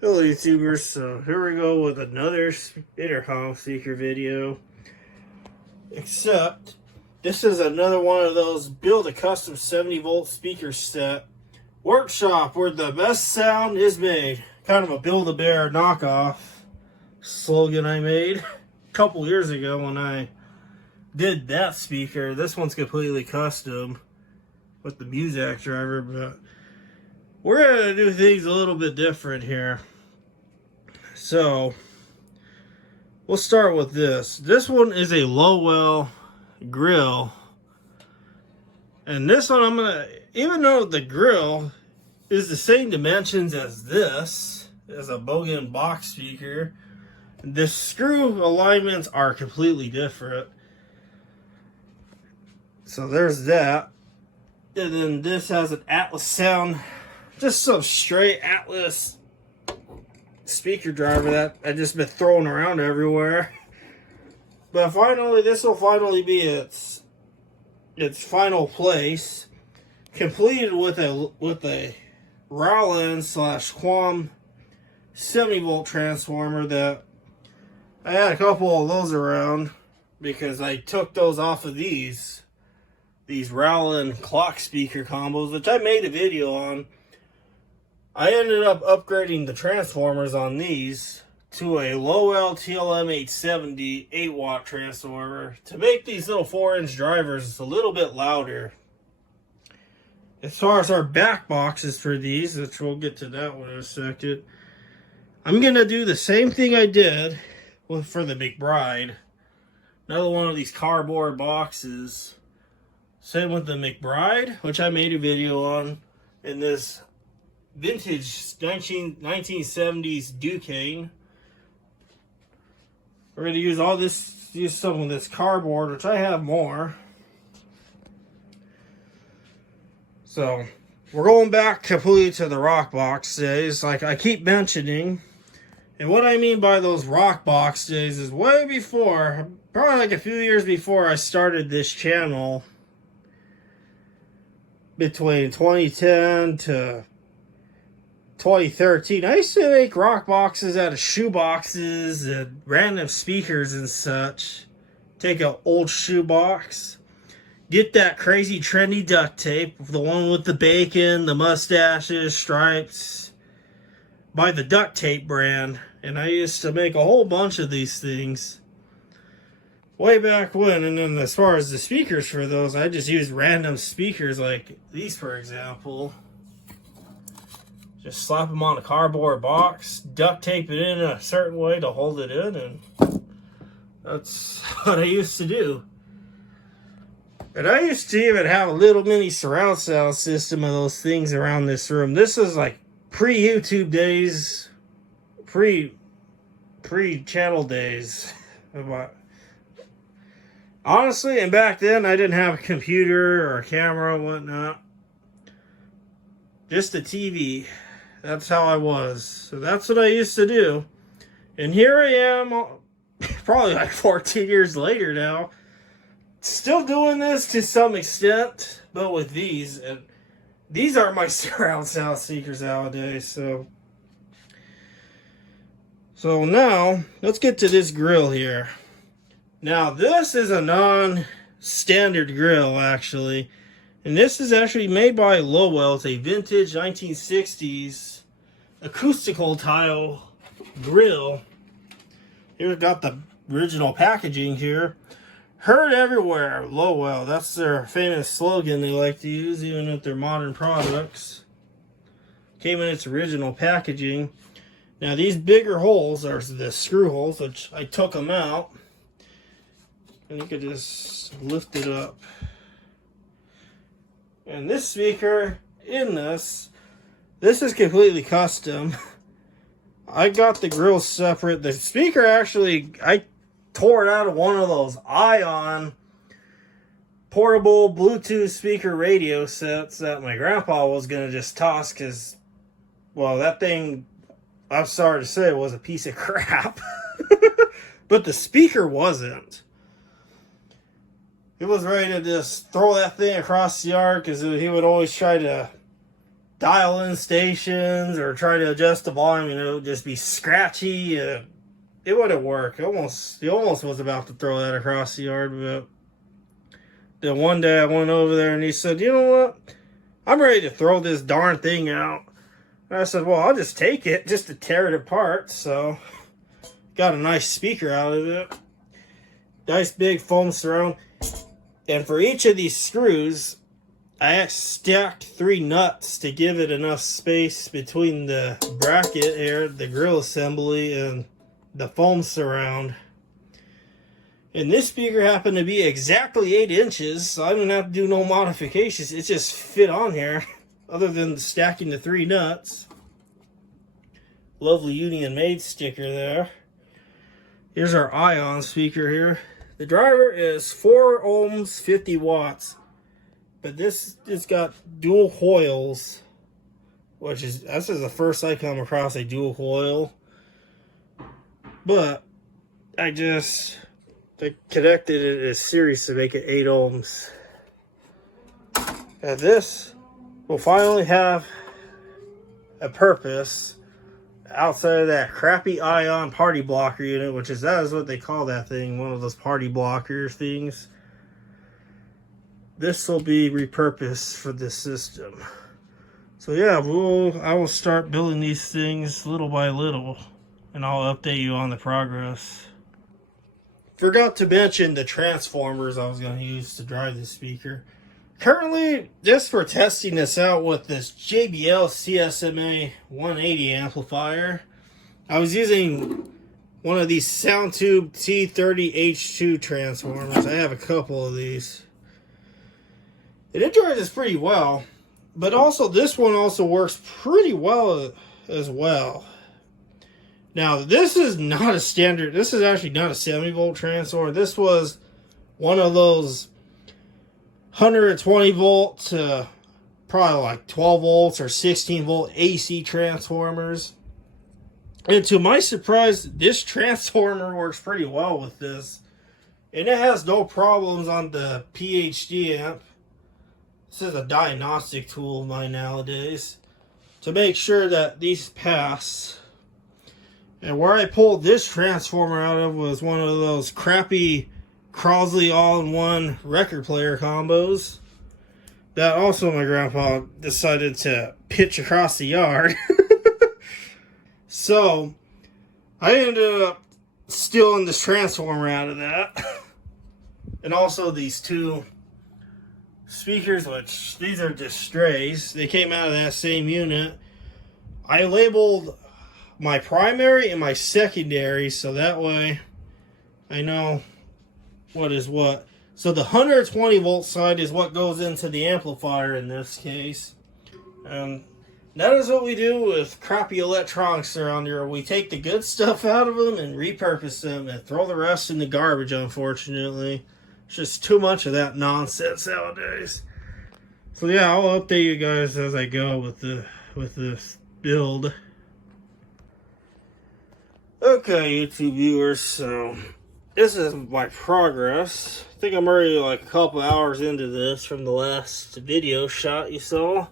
Hello YouTubers, so here we go with another intercom speaker video. Except, this is another one of those build a custom 70 volt speaker set workshop where the best sound is made. Kind of a Build-A-Bear knockoff slogan I made a couple years ago when I did that speaker. This one's completely custom with the Muzak driver, but we're going to do things a little bit different here. So, we'll start with this. This one is a Lowell grill. And this one I'm going to, even though the grill is the same dimensions as this, as a Bogan box speaker, the screw alignments are completely different. So there's that. And then this has an Atlas sound. Just some straight Atlas speaker driver that I just been throwing around everywhere. But finally, this will finally be its final place, completed with a Rowland/Quam 70 volt transformer that I had a couple of those around because I took those off of these Rowland clock speaker combos, which I made a video on. I ended up upgrading the transformers on these to a Lowell TLM 870 8 watt transformer to make these little 4-inch drivers a little bit louder. As far as our back boxes for these, which we'll get to that one in a second, I'm going to do the same thing I did for the McBride. Another one of these cardboard boxes. Same with the McBride, which I made a video on, in this vintage 1970s Duquesne. We're going to use some of this cardboard, which I have more. So, we're going back completely to the rock box days, like I keep mentioning. And what I mean by those rock box days is way before, probably like a few years before I started this channel, between 2010 to 2013, I used to make rock boxes out of shoe boxes and random speakers and such. Take an old shoe box, get that crazy trendy duct tape, the one with the bacon, the mustaches, stripes, by the duct tape brand. And I used to make a whole bunch of these things way back when. And then as far as the speakers for those, I just used random speakers like these, for example. Just slap them on a cardboard box, duct tape it in a certain way to hold it in, and that's what I used to do. And I used to even have a little mini surround sound system of those things around this room. This is like pre-YouTube days, pre-channel days. Honestly, and back then I didn't have a computer or a camera and whatnot. Just a TV. That's how I was. So that's what I used to do. And here I am, probably like 14 years later now, still doing this to some extent, but with these. And these are my surround sound speakers nowadays. So now, let's get to this grill here. Now, this is a non-standard grill, actually. And this is actually made by Lowell. It's a vintage 1960s acoustical tile grill. Here we've got the original packaging here. Heard everywhere, Lowell. That's their famous slogan they like to use, even with their modern products. Came in its original packaging. Now, these bigger holes are the screw holes, which I took them out. And you could just lift it up. And this speaker in this is completely custom. I got the grill separate. The speaker actually, I tore it out of one of those Ion portable Bluetooth speaker radio sets that my grandpa was going to just toss because, well, that thing, I'm sorry to say, was a piece of crap. But the speaker wasn't. He was ready to just throw that thing across the yard because he would always try to dial in stations or try to adjust the volume, and it would just be scratchy. It wouldn't work. He almost was about to throw that across the yard, but then one day I went over there and he said, "You know what? I'm ready to throw this darn thing out." And I said, "Well, I'll just take it just to tear it apart." So got a nice speaker out of it. Nice big foam surround. And for each of these screws, I stacked 3 nuts to give it enough space between the bracket here, the grill assembly, and the foam surround. And this speaker happened to be exactly 8 inches, so I didn't have to do no modifications. It just fit on here, other than stacking the 3 nuts. Lovely Union Made sticker there. Here's our ion speaker here. The driver is 4 ohms, 50 watts. But this has got dual coils, which is, this is the first I come across a dual coil. But I connected it as series to make it 8 ohms. And this will finally have a purpose outside of that crappy ion party blocker unit, which is, that is what they call that thing, one of those party blocker things. This will be repurposed for this system. So yeah, I will start building these things little by little, and I'll update you on the progress. Forgot to mention the transformers I was going to use to drive this speaker. Currently, just for testing this out with this JBL CSMA 180 amplifier, I was using one of these SoundTube T30H2 transformers. I have a couple of these. It enjoys this pretty well, but also this one also works pretty well as well. Now, this is not a standard, this is actually not a 70-volt transformer. This was one of those 120 volt to probably like 12 volts or 16 volt AC transformers. And to my surprise, this transformer works pretty well with this. And it has no problems on the PhD amp. This is a diagnostic tool of mine nowadays to make sure that these pass. And where I pulled this transformer out of was one of those crappy Crosley all-in-one record player combos that also my grandpa decided to pitch across the yard. So I ended up stealing this transformer out of that. And also these 2 speakers, which these are just strays. They came out of that same unit. I labeled my primary and my secondary, so that way I know what is what. So the 120 volt side is what goes into the amplifier in this case. And that is what we do with crappy electronics around here. We take the good stuff out of them and repurpose them and throw the rest in the garbage, unfortunately. It's just too much of that nonsense nowadays. So yeah, I'll update you guys as I go with this build. Okay, YouTube viewers, so this is my progress. I think I'm already like a couple hours into this from the last video shot you saw.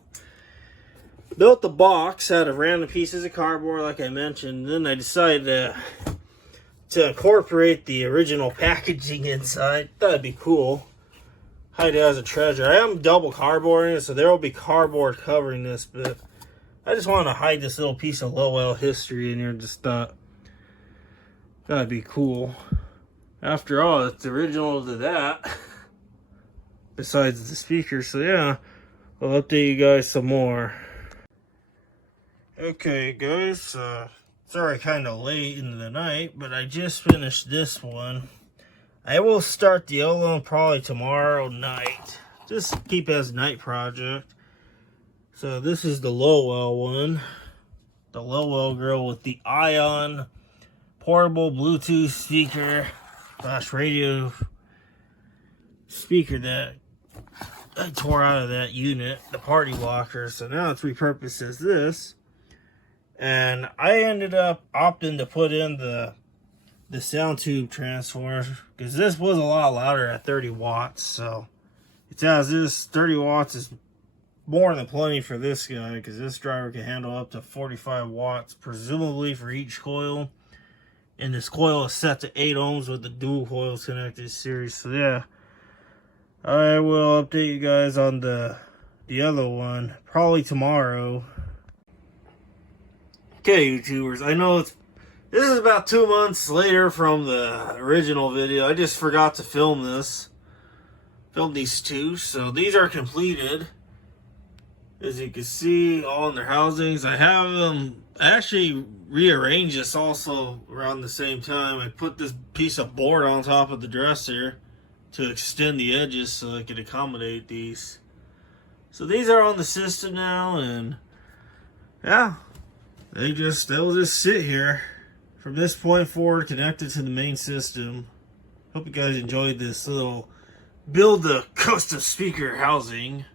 Built the box out of random pieces of cardboard like I mentioned. Then I decided to incorporate the original packaging inside. Thought it'd be cool. Hide it as a treasure. I am double cardboarding it, so there will be cardboard covering this, but I just wanted to hide this little piece of Lowell history in here. Just thought that'd be cool. After all, it's original to that. Besides the speaker, so yeah, I'll update you guys some more. Okay, guys, sorry kind of late into the night, but I just finished this one. I will start the other one probably tomorrow night. Just keep it as a night project. So this is the Lowell one. The Lowell grill with the Ion portable Bluetooth speaker / radio speaker that I tore out of that unit, the party blocker. So now it's repurposed as this. And I ended up opting to put in the SoundTube transformer because this was a lot louder at 30 watts. So it's as is, 30 watts is more than plenty for this guy, because this driver can handle up to 45 watts, presumably for each coil. And this coil is set to 8 ohms with the dual coils connected series. So yeah, I will update you guys on the other one probably tomorrow. Okay, YouTubers, I know this is about 2 months later from the original video. I just forgot to film these two. So these are completed. As you can see, all in their housings. I have them, I actually rearranged this also around the same time. I put this piece of board on top of the dresser to extend the edges so I could accommodate these. So these are on the system now, and yeah, they'll just sit here from this point forward, connected to the main system. Hope you guys enjoyed this little build the custom speaker housing.